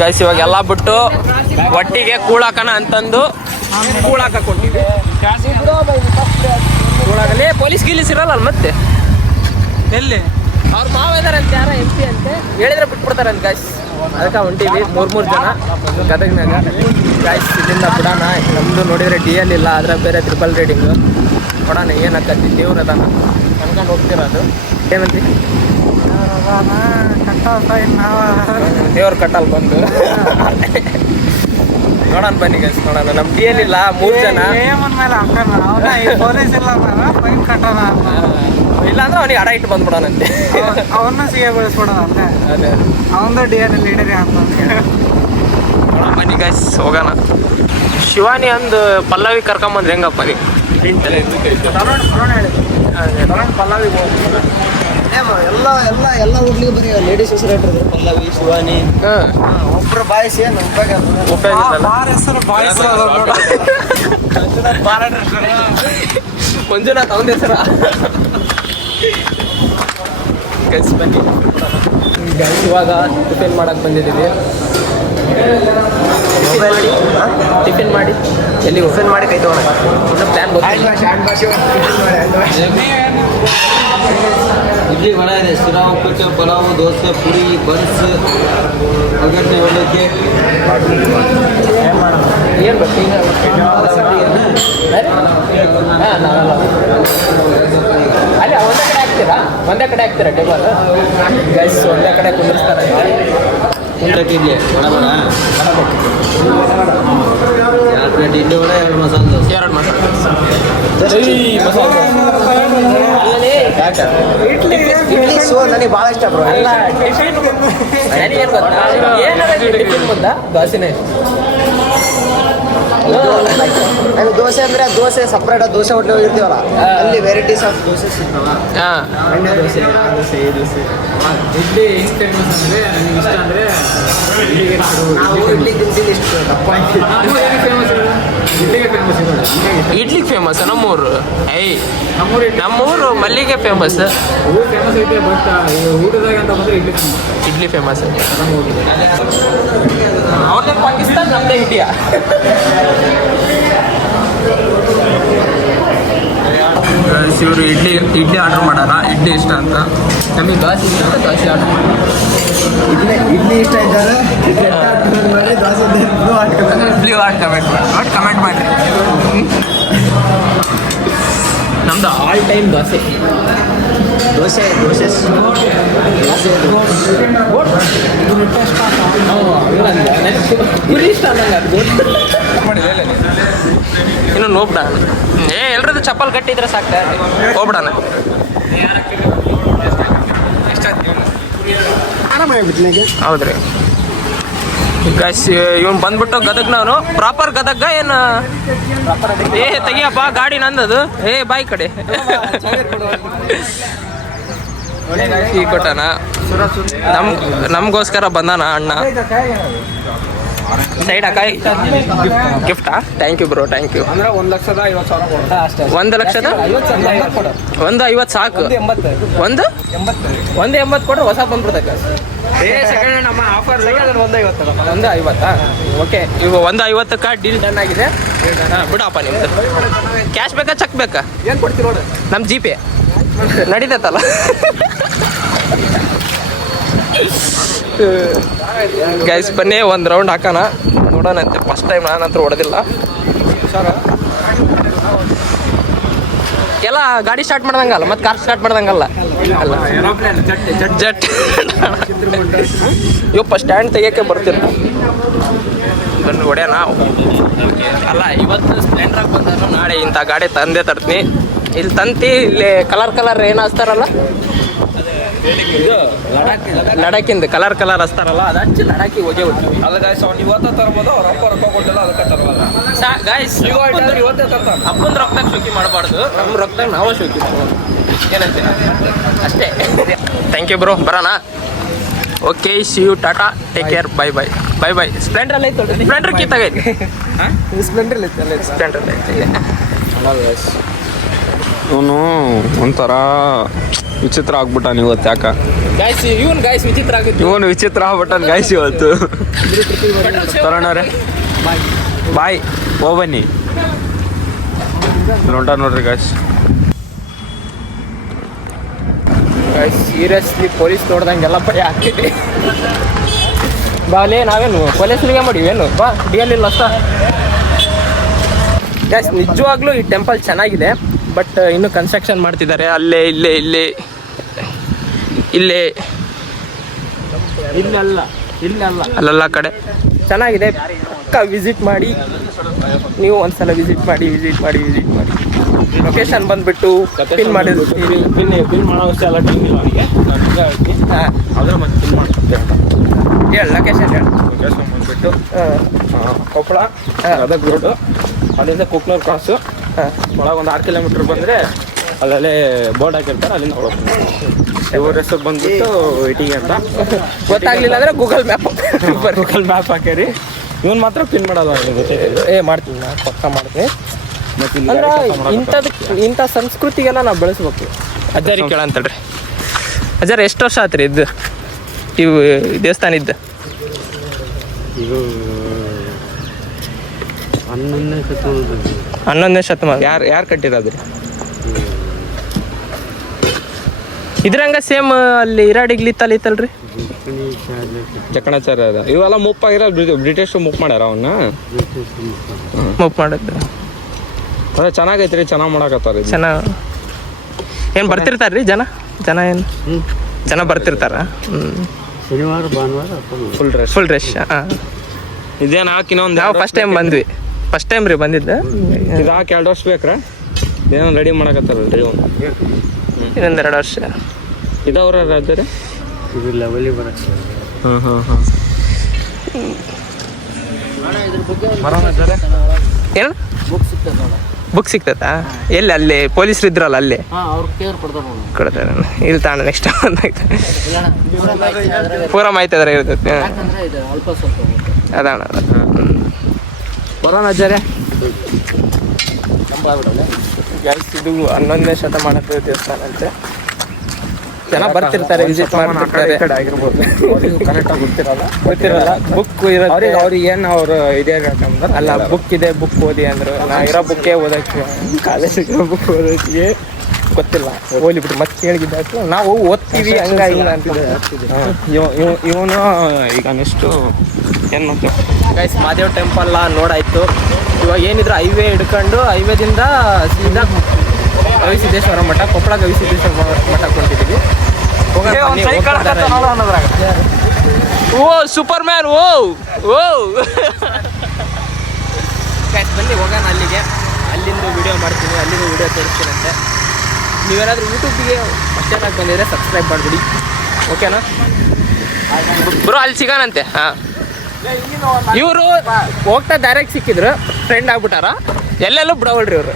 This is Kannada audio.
ಗೈಸ್ ಇವಾಗ ಎಲ್ಲ ಬಿಟ್ಟು ಒಟ್ಟಿಗೆ ಕೂಳಾಕನ ಅಂತಂದು ಕೂಳಾಕ ಕೊಟ್ಟಿವಿ. ಕೂಳಾಗಲೇ ಪೊಲೀಸ್ ಗೀಲೀಸ್ ಇರಲ್ಲ ಮತ್ತೆ ಎಲ್ಲಿ ಅವ್ರ ಮಾವ ಇದಾರಂತೆ ಯಾರ MP ಅಂತೆ ಹೇಳಿದ್ರೆ ಬಿಟ್ಬಿಡ್ತಾರಂತೆ ಗಾಯ್ಸ್. ಅದಕ್ಕೆ ಹೊಂಟಿವಿ 3 ಜನ ಗದಗ್ನಾಗ ಗಾಯ್ಸ್. ಇಲ್ಲಿಂದ ಬಿಡೋಣ. ನಮ್ಮದು ನೋಡಿದರೆ DL ಇಲ್ಲ, ಅದ್ರ ಬೇರೆ ಟ್ರಿಪಲ್ ರೈಡಿಂಗು ಕೊಡೋಣ. ಏನಾಕತ್ತಿ ದೇವ್ರು ಅದಾನ ಅನ್ಕೊಂಡು ಹೋಗ್ತಿರೋದು. ಏನಂತಿ ದೇವ್ರ ಕಟ್ಟಲ್ ಬಂದು ನೋಡೋಣ ಬನ್ನಿ ಗೈಸ್. ನೋಡೋಣ. ನಮ್ಮ DL ಇಲ್ಲ, 3 ಜನ ಇಲ್ಲಾಂದ್ರೆ ಅವನಿಗೆ ಅಡ ಇಟ್ಟು ಬಂದ್ಬಿಡೋಣಂತೆ. ಅವನ್ನ ಸಿಗೇ ಬೆಳೆಸ್ಬಿಡೋಣ ಅಂತ. ಅದೇ ಅವಂದ DL ಲೀಡರೇ ಅಂತ ಬನ್ನಿ ಗೈಸ್ ಹೋಗೋಣ. ಶಿವಾನಿ ಅಂದು ಪಲ್ಲವಿ ಕರ್ಕೊಂಬಂದ್ರೆ ಹೆಂಗಪ್ಪ ನೀವು? ಪಲ್ಲವಿ ಎಲ್ಲ ಹುಡ್ಲಿಗೆ ಬರೀ ಲೇಡೀಸ್ ಹೆಸರು ಇಟ್ಟಿದ್ರು. ಪಲ್ಲವಿ, ಶಿವಾನಿ, ಒಬ್ರು ಬಾಯ್ಸ್ ಏನು ಹೆಸರು ಮಂಜುನಾಥ್ ಅವನ ಹೆಸರ ಗೈಸ್ ಬನ್ನಿ. ಇವಾಗ ಟಿಫಿನ್ ಮಾಡಕ್ಕೆ ಬಂದಿದ್ದೀವಿ. ಟಿಫಿನ್ ಮಾಡಿ ಎಲ್ಲಿ ಟಿಫಿನ್ ಮಾಡಿ ಕೈ ತಗೋಣ. ಇನ್ನೂ ಪ್ಲ್ಯಾನ್ ಗೊತ್ತಿಲ್ಲ. ಇಡ್ಲಿ ವಡೆ ಇದೆ, ಶಿರಾ, ಉಪ್ಪಿಟ್ಟು, ಪಲಾವು, ದೋಸೆ, ಪುರಿ, ಬನ್ಸ್, ಒಗ್ಗರಣೆ, ಅವಲಕ್ಕಿ. ಏನು ಬರ್ತೀನಿ ಅಲ್ಲಿ ಒಂದೇ ಕಡೆ ಹಾಕ್ತೀರಾ ಟೇಬಲ್ ಗೈಸ್? ಒಂದೇ ಕಡೆ ಕುಂದಿರ್ತಾರೆ. ಉಂಟಕ್ಕೆ ಇಡ್ಲಿ ವಡೆ ಬೇಡ, 2 ಪ್ಲೇಟ್ ಇಡ್ಲಿ ವಡೆ, 2 ಮಸಾಲೆ ದೋಸೆ. 2 ಮಸಾಲೆ ಇಡ್ಲಿ ಸೊ ನನಗೆ ಭಾಳ ಇಷ್ಟ ಬ್ರೋ. ಅಲ್ಲ ಟಿಫಿನ್ ನನಗೇನು ಗೊತ್ತಾ, ಏನಾರ ಟಿಫಿನ್ ಮುಂದೆ ದೋಸೆನೇ ಇಷ್ಟ. ನನಗೆ ದೋಸೆ ಅಂದರೆ ದೋಸೆ ಸಪ್ರೇಟ್ ದೋಸೆ ಹೋಟ್ಲಿಗೆ ಹೋಗಿರ್ತೀವಲ್ಲ, ಅಲ್ಲಿ ವೆರೈಟೀಸ್ ಆಫ್ ದೋಸೆ ಸಿಗ್ತಾವ. ಹಾಂ, ಎಣ್ಣೆ ದೋಸೆ, ಆ ದೋಸೆ, ಈ ದೋಸೆ. ಇಡ್ಲಿ ಹೆಂಗೆ ಫೇಮಸ್ ಅಂದರೆ ನನಗೆ ಇಷ್ಟ ಅಂದರೆ ನಾವು ಇಡ್ಲಿ ತಿಂತೀನಿ ಇಷ್ಟು ದಪ್ಪ ಫೇಮಸ್ ಇಡ್ಲಿಗೆ ಫೇಮಸ್ ಇರೋದು. ಇಡ್ಲಿಗೆ ಫೇಮಸ್ ನಮ್ಮೂರು. ನಮ್ಮೂರು ಮಲ್ಲಿಗೆ ಫೇಮಸ್. ಊರು ಫೇಮಸ್ ಐತೆ, ಬಟ್ ಊಟದಾಗ ಅಂತ ಬಂದರೆ ಇಡ್ಲಿ ಫೇಮಸ್. ಅವ್ರದ್ದೇ ಪಾಕಿಸ್ತಾನ, ನಮ್ಮದೇ ಇಂಡಿಯಾ. ಇವರು ಇಡ್ಲಿ ಆರ್ಡ್ರ್ ಮಾಡೋಣ. ಇಡ್ಲಿ ಇಷ್ಟ ಅಂತ ನಮಗೆ ದೋಸೆ ಇಷ್ಟ ಅಂತ ದೋಸೆ ಆರ್ಡ್ರ್ ಮಾಡಿ. ಇಡ್ಲಿ ಇಷ್ಟ ಇದ್ದಾರೆ ಮಾಡಿ ದೋಸೆ ಇಡ್ಲಿ ಕಮೆಂಟ್ ಮಾಡಿ. ನಮ್ದು ಆಲ್ ಟೈಮ್ ದೋಸೆ. ಗುರಿ ಇಷ್ಟ ಅನ್ನಂಗೆ ಅದು ಇನ್ನು ನೋಡ್ಬಿಡ. ಎಲ್ರದ್ದು ಚಪ್ಪಲ್ ಕಟ್ಟಿದ್ರೆ ಸಾಕ ಹೋಗ್ಬಿಡಣ. ಹೌದ್ರಿ ಗೈಸ್, ಇವ್ನು ಬಂದ್ಬಿಟ್ಟು ಗದಗ್ನವನು. ಪ್ರಾಪರ್ ಗದಗ ಏನು? ತೆಗಿಯಪ್ಪ ಗಾಡಿ ನಂದದು. ಬಾಯ್ ಕಡೆ ಈ ಕೊಟ್ಟಾನ. ನಮಗೋಸ್ಕರ ಬಂದಾನ ಅಣ್ಣ. ಸೈಡ್ ಹಾಕಾಯ್ ಗಿಫ್ಟಾ? Thank you bro, thank you. ಅಂದ್ರೆ 1,50,000 ಅಷ್ಟೇ. 1,50,000 ಸಾಕು. 180 ಕೊಟ್ರೆ ಹೊಸ ಬಂದ್ಬಿಡ್ತಕ್ಕ. ನಮ್ಮ ಆಫರ್ 150. ಓಕೆ, ಈಗ 150ಕ್ಕೆ ಡೀಲ್ ಡನ್ ಆಗಿದೆ. ಬಿಡಪ್ಪ ನಿಮ್ದು. ಕ್ಯಾಶ್ ಬೇಕಾ ಚೆಕ್ ಬೇಕಾ? ಏನು ಕೊಡ್ತೀವಿ ನೋಡಿ. ನಮ್ಮ GPay ನಡೀತೈತಲ್ಲ. ಗೈಸ್ ಬನ್ನಿ, ಒಂದು ರೌಂಡ್ ಹಾಕೋಣ, ನೋಡೋಣಂತೆ. ಫಸ್ಟ್ ಟೈಮ್ ನಾನಂತೂ ಹೊಡೆದಿಲ್ಲ. ಎಲ್ಲ ಗಾಡಿ ಸ್ಟಾರ್ಟ್ ಮಾಡ್ದಂಗಲ್ಲ, ಮತ್ತು ಕಾರ್ ಸ್ಟಾರ್ಟ್ ಮಾಡ್ದಂಗಲ್ಲ ಅಲ್ಲ, ಜಟ್. ಇವಪ್ಪ ಸ್ಟ್ಯಾಂಡ್ ತೆಗಿಯೋಕ್ಕೆ ಬರ್ತಿರ ಬನ್ನಿ ಹೊಡ್ಯಾನ. ಅಲ್ಲ, ಇವತ್ತು ಸ್ಪ್ಲೆಂಡ್ರಾಗಿ ಬಂದಾರ, ನಾಳೆ ಇಂಥ ಗಾಡಿ ತಂದೆ ತರ್ತೀನಿ. ಇಲ್ಲಿ ತಂತಿ, ಇಲ್ಲಿ ಕಲರ್ ಏನು ಹಚ್ತಾರಲ್ಲ, ಲಡಾಕಿಂದ ಕಲರ್ ಹಚ್ತಾರಲ್ಲ, ಅದು ಹಚ್ಚಿ ಲಡಾಕಿ ಹೋಗಿ ಬಿಡ್ತೀವಿ. ಅಲ್ಲ ಗಾಯ್ಸ್, ಅವ್ನು ಇವತ್ತೇ ತರ್ಬೋದು, ಅವ್ರ ಅಪ್ಪ ರೊಕ್ಕ ಕೊಟ್ಟಿಲ್ಲ, ಅದಕ್ಕೆ ತರ್ಬೋದು. ಗಾಯ್ಸ್, ಇವತ್ತೇ ತರ್ತಾರೆ. ಅಪ್ಪನ ರೊಕ್ಕದಾಗ ಶೋಕಿ ಮಾಡಬಾರ್ದು, ನಮ್ಮ ರೊಕ್ಕದಾಗ ನಾವೇ ಶೋಕಿ ಮಾಡ್ಬೋದು. ಏನಂತೀರ ಅಷ್ಟೇ. ಥ್ಯಾಂಕ್ ಯು ಬ್ರೋ, ಬರೋಣ. Okay, see you, tata, take care, bye bye. ಸ್ಪ್ಲೆಂಡ್ರಲ್ಲಿ ಐತೆ, ಸ್ಪ್ಲೆಂಡರ್ ಕಿತ್ತಾಗೈತಿ. ಸ್ಪ್ಲೆಂಡ್ರಲ್ಲಿ ಐತೆ. ಅವನು ಒಂಥರ ವಿಚಿತ್ರ ಆಗ್ಬಿಟ್ಟಾನ ಇವತ್ತು ಯಾಕ ಗಾಯ್ಸ್ ಇವನ್ ಗಾಯ್ಸ್ ವಿಚಿತ್ರ ಆಗುತ್ತೆ. ಇವನು ವಿಚಿತ್ರ ಆಗ್ಬಿಟ್ಟಾನ ಗಾಯ್ಸ್ ಇವತ್ತು. ತರೋಣವ್ರೆ ಬಾಯ್ ಹೋಗ್ಬನ್ನಿ ನೋಟ ನೋಡ್ರಿ ಗಾಯ್ಸ್. ಸೀರಿಯಸ್ಲಿ ಪೊಲೀಸ್ ನೋಡ್ದಂಗೆಲ್ಲ ಭಯ ಆಗ್ತಿದೆ. ಬಾಲೇ ನಾವೇನು ಪೊಲೀಸರಿಗೆ ಮಾಡಿವೇನು ಬಾ ಡಿಎಲ್ ಇಲ್ಲ ಅಷ್ಟ. ಗಾಯ್ಸ್ ನಿಜವಾಗ್ಲೂ ಈ ಟೆಂಪಲ್ ಚೆನ್ನಾಗಿದೆ, ಬಟ್ ಇನ್ನೂ ಕನ್ಸ್ಟ್ರಕ್ಷನ್ ಮಾಡ್ತಿದ್ದಾರೆ. ಅಲ್ಲೇ ಇಲ್ಲೇ ಇಲ್ಲೇ ಇಲ್ಲೇ ಇಲ್ಲೆಲ್ಲ ಇಲ್ಲೆಲ್ಲ ಅಲ್ಲೆಲ್ಲ ಕಡೆ ಚೆನ್ನಾಗಿದೆ. ಪಕ್ಕ ವಿಸಿಟ್ ಮಾಡಿ, ನೀವು ಒಂದ್ಸಲ ವಿಸಿಟ್ ಮಾಡಿ. ಲೊಕೇಶನ್ ಬಂದುಬಿಟ್ಟು ಪಿನ್ ಮಾಡಿರ್ತೀವಿ. ಬಿಲ್ ಮಾಡೋ ಅಷ್ಟೇ ಎಲ್ಲ ಟೈಮ್ ಇಲ್ಲ ಅವನಿಗೆ. ಹಾಂ ಅದ್ರ ಮತ್ತೆ ಬಿಲ್ ಮಾಡ್ಕೊಡ್ತೇವೆ. ಹೇಳಿ ಲೊಕೇಶನ್ ಹೇಳಿ. ಲೊಕೇಶನ್ ಬಂದುಬಿಟ್ಟು ಕೊಪ್ಪಳ ಗದಗ ರೋಡು, ಅಲ್ಲಿಂದ ಕುಕ್ನೂರು ಕ್ರಾಸು, ಒಳಗೆ ಒಂದು 6 ಕಿಲೋಮೀಟ್ರ್ ಬಂದರೆ ಅಲ್ಲೇ ಬೋರ್ಡ್ ಹಾಕಿರ್ತಾರೆ, ಅಲ್ಲಿಂದ ಹೋಗ್ಬೇಕು. ಇವ್ರ ಹೆಸರು ಬಂದುಬಿಟ್ಟು ಇಟಿಗೆ ಅಂತ. ಗೊತ್ತಾಗ್ಲಿಲ್ಲ ಅಂದರೆ ಗೂಗಲ್ ಮ್ಯಾಪ್ ಹಾಕ್ಯಾರಿ. ಇವನು ಮಾತ್ರ ಪಿನ್ ಮಾಡೋದು ಗೊತ್ತೈತೆ. ಮಾಡ್ತೀನಿ ನಾನು, ಪಕ್ಕ ಮಾಡ್ತೀನಿ. ಮತ್ತು ಇಲ್ಲಿ ಅಂದ್ರೆ ಇಂಥ ಸಂಸ್ಕೃತಿಗೆಲ್ಲ ನಾವು ಬೆಳೆಸ್ಬೇಕು. ಅಜ್ಜಾರಿಗೆ ಕೇಳಂತಳ್ರಿ. ಅಜ್ಜಾರ ಎಷ್ಟು ವರ್ಷ ಆತ್ರಿ ಇದ್ದು ಇವು ದೇವಸ್ಥಾನ ಇದ್ದು? ಇದು 11ನೇ ಶತಮಾನ. ಯಾರು ಕಟ್ಟಿರೋದ್ರಿ? ಇದ್ರಂಗ ಸೇಮ್ ಅಲ್ಲಿ ಇರಾಡಿಗ್ಲಿತ್ತಲ್ರಿ ಜಕಣಾಚಾರ್ಯ ಇವೆಲ್ಲ ಮುಪ್ಪಾಗಿರೋದು ಬ್ರಿಟಿಷ್ ಮುಪ್ ಮಾಡ್ಯಾರ ಅವನ್ನ. ಮುಪ್ ಮಾಡಿದ್ದು ಅದೇ ಚೆನ್ನಾಗೈತ್ರಿ, ಚೆನ್ನಾಗಿ ಮಾಡಕತ್ತಾರ. ಚೆನ್ನಾಗಿ ಏನು ಬರ್ತಿರ್ತಾರ್ರಿ ಜನ ಜನ ಬರ್ತಿರ್ತಾರ. ಶನಿವಾರ ಭಾನುವಾರ ಫುಲ್ ರಶ್. ಹಾಂ ಇದೇನು ಹಾಕಿ ಇನ್ನೊಂದು ನಾವು ಫಸ್ಟ್ ಟೈಮ್ ಬಂದ್ವಿ. ಫಸ್ಟ್ ಟೈಮ್ ರೀ ಬಂದಿದ್ದು. ಇದು ಹಾಕಿ 2 ವರ್ಷ ಬೇಕ್ರಾ? ಏನೋ ರೆಡಿ ಮಾಡಕತ್ತಾರಲ್ರಿ ಅವ್ನು. ಇನ್ನೊಂದು 2 ವರ್ಷ. ಇದವ್ರ ರಾಜ್ಯರೇ ಇದು ಲೆವೆಲಿ ಬರುತ್ತೆ. ಏನು ಬುಕ್ ಸಿಗ್ತದಾ? ಎಲ್ಲಿ ಅಲ್ಲಿ ಪೊಲೀಸರು ಇದ್ರಲ್ಲ ಅಲ್ಲೇ ಕೊಡ್ತಾರೆ. ಇಲ್ಲಿ ತಾಣ ನೆಕ್ಸ್ಟ್ ಪೂರ ಮಾಹಿತಿ ಅದ್ರ ಇರ್ತೈತೆ. ಅದಾಣ ಬರೋಣ ಅಜ್ಜಾರೆ. ಇದು 11ನೇ ಶತಮಾನದ ದೇವಸ್ಥಾನ ಅಂತೆ. ಜನ ಬರ್ತಿರ್ತಾರೆ, ವಿಸಿಟ್ ಮಾಡ್ತಿರ್ತಾರೆ. ಕರೆಕ್ಟಾಗಿ ಗೊತ್ತಿರಲ್ಲ ಬುಕ್ ಇರುತ್ತೆ ಅವ್ರಿಗೆ ಏನು ಅವ್ರು ಇದೇ ಬೇಕಂದ್ರೆ ಅಲ್ಲ, ಬುಕ್ ಇದೆ, ಬುಕ್ ಓದಿ ಅಂದರು. ನಾ ಇರೋ ಬುಕ್ಕೇ ಓದಕ್ಕೆ, ಕಾಲೇಜಿಗೆ ಬುಕ್ ಓದೋಕ್ಕೆ ಗೊತ್ತಿಲ್ಲ. ಓಲಿ ಬಿಟ್ಟು ಮತ್ತೆ ಕೇಳಿದ್ದಾಯ್ತು. ನಾವು ಓದ್ತೀವಿ ಹಂಗ ಹಿಂಗ ಅಂತಿದ್ದೆ. ಇವನು ಈಗ ನೆಕ್ಸ್ಟು ಏನು ಮತ್ತೆ ಗೈಸ್ ಮಾದೇವ್ ಟೆಂಪಲ್ ನೋಡಾಯ್ತು. ಇವಾಗ ಏನಿದ್ರು ಹೈವೇ ಹಿಡ್ಕೊಂಡು ಹೈವೇದಿಂದ ಸೀದಾ ಗವಿಸಿದ್ದೇಶ್ವರ ಮಠ, ಕೊಪ್ಪಳ ಗವಿಸಿದ್ದೇಶ್ವರ ಮಠಕ್ಕೆ ಹೊಂಟಿದ್ದೀವಿ. ಓ ಸೂಪರ್ ಮ್ಯಾನ್, ಓ ಬನ್ನಿ ಹೋಗೋಣ ಅಲ್ಲಿಗೆ. ಅಲ್ಲಿಂದ ವಿಡಿಯೋ ಮಾಡ್ತೀನಿ, ಅಲ್ಲಿಂದ ವಿಡಿಯೋ ತೋರಿಸ್ತೀನಂತೆ. ನೀವೇನಾದರೂ ಯೂಟ್ಯೂಬಿಗೆ ಮಧ್ಯಾಹ್ನಕ್ಕೆ ಬಂದಿದ್ರೆ ಸಬ್ಸ್ಕ್ರೈಬ್ ಮಾಡಿಬಿಡಿ, ಓಕೆನಾ ಬ್ರೋ? ಅಲ್ಲಿ ಸಿಗೋಣಂತೆ. ಹಾಂ, ಇವರು ಹೋಗ್ತಾ ಡೈರೆಕ್ಟ್ ಸಿಕ್ಕಿದ್ರು, ಫ್ರೆಂಡ್ ಆಗ್ಬಿಟ್ಟಾರ. ಎಲ್ಲೆಲ್ಲೂ ಬಿಡವಲ್ರಿ ಇವರು.